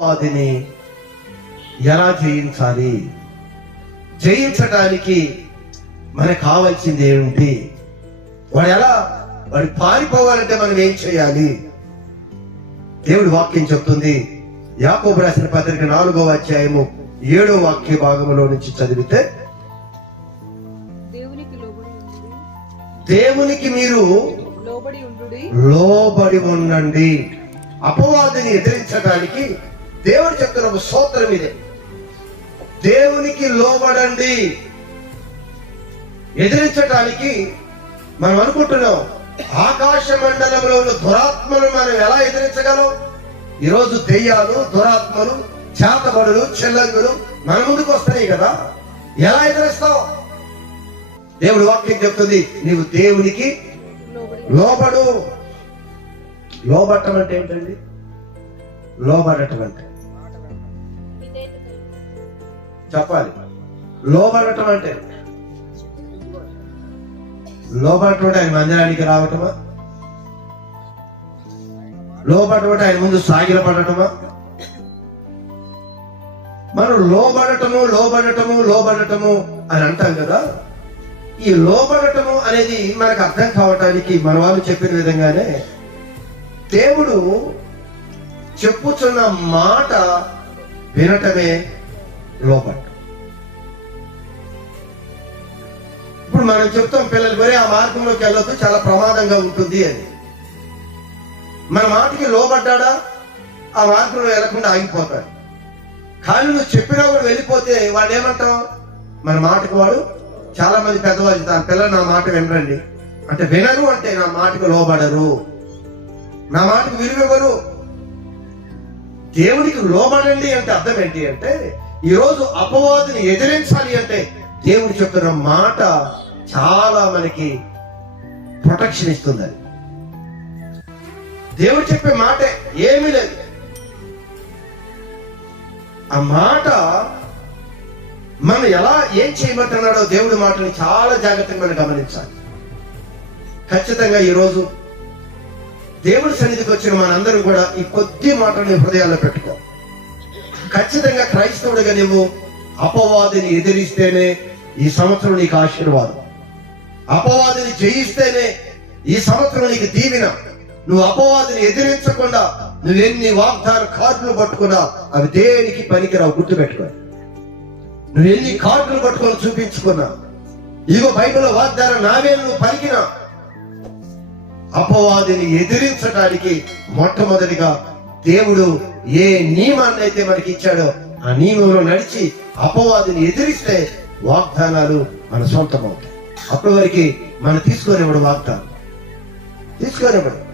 వాటిని ఎలా జయించాలి? జయించడానికి మనకు కావాల్సింది ఏమిటి వాడు ఎలా వాడు పారిపోవాలంటే మనం ఏం చేయాలి? దేవుడి వాక్యం చెప్తుంది. యాకోబు రాసిన పత్రిక నాలుగో అధ్యాయము ఏడో వాక్య భాగంలో నుంచి చదివితే దేవునికి మీరు లోబడి ఉండండి. అపవాదిని ఎదిరించడానికి దేవుడు చెప్తున్న ఒక సూత్రం ఇదే. దేవునికి లోబడండి. ఎదిరించటానికి మనం అనుకుంటున్నాం ఆకాశ మండలంలో ఉన్న దురాత్మను మనం ఎలా ఎదిరించగలం? ఈరోజు దెయ్యాలు దురాత్మలు చేతబడులు చెల్లంగులు మన ముందుకు వస్తాయి కదా? ఎలా ఎదిరిస్తావు? దేవుడు వాక్యం చెప్తుంది నీవు దేవునికి లోబడు. లోబట్టం అంటే ఏంటండి? లోబడటం అంటే చెప్పాలి. లోబడటం అంటే? లోబడటం అంటే ఆయన మందిరానికి రావటమా? లోబడటం అంటే ఆయన ముందు సాగిల పడటమా మనం లోబడటము లోబడటము లోబడటము అని అంటాం కదా. ఈ లోబడటము అనేది మనకు అర్థం కావటానికి మన వాళ్ళు చెప్పిన విధంగానే దేవుడు చెప్పుచున్న మాట వినటమే లోబడటం ఇప్పుడు మనం చెప్తాం పిల్లలు వరే ఆ మార్గంలోకి వెళ్ళొద్దు చాలా ప్రమాదంగా ఉంటుంది అని. మన మాటకి లోబడ్డాడా? ఆ మార్గంలో వెళ్ళకుండా ఆగిపోతాడు. కానీ నువ్వు చెప్పినా కూడా వెళ్ళిపోతే వాడు ఏమంటాం మన మాటకు వాడు చాలా మంది పెద్దవాళ్ళు తన పిల్లలు నా మాట వినరండి. అంటే వినరు అంటే నా మాటకు లోబడరు. నా మాటకు విలువెవరు? దేవుడికి లోబడండి అంటే అర్థం ఏంటి అంటే ఈరోజు అపవాదిని ఎదిరించాలి అంటే దేవుడు చెప్తున్న మాట చాలా మనకి ప్రొటెక్షన్ ఇస్తుంది అది దేవుడు చెప్పే మాట ఏమీ లేదు. ఆ మాట మనం ఎలా ఏం చేయమంటున్నాడో దేవుడి మాటని చాలా జాగ్రత్తగా మనం గమనించాలి. ఖచ్చితంగా ఈరోజు దేవుడి సన్నిధికి వచ్చిన మనందరం కూడా ఈ కొద్ది మాటని హృదయాల్లో పెట్టుకో ఖచ్చితంగా క్రైస్తవుడిగా నువ్వు అపవాదిని ఎదిరిస్తేనే ఈ సంవత్సరం నీకు ఆశీర్వాదం. అపవాదిని జయిస్తేనే ఈ సంవత్సరం నీకు దీవెన. నువ్వు అపవాదిని ఎదిరించకుండా నువ్వెన్ని వాగ్దాన కార్డులు పట్టుకున్నా అవి దేనికి పనికిరావు గుర్తుపెట్టుకో నువ్వు ఎన్ని కార్డులు పట్టుకొని చూపించుకున్నా. ఇదిగో బైబిల్ వాగ్దానం నావే నువ్వు పలికినా. అపవాదిని ఎదిరించడానికి మొట్టమొదటిగా దేవుడు ఏ నియమాన్ని అయితే మనకి ఇచ్చాడో ఆ నియమంలో నడిచి అపవాదిని ఎదిరిస్తే వాగ్దానాలు మన సొంతం అవుతాయి అప్పటి వరకు మనం తీసుకోనివ్వడు వాగ్దానం. తీసుకోనివ్వడు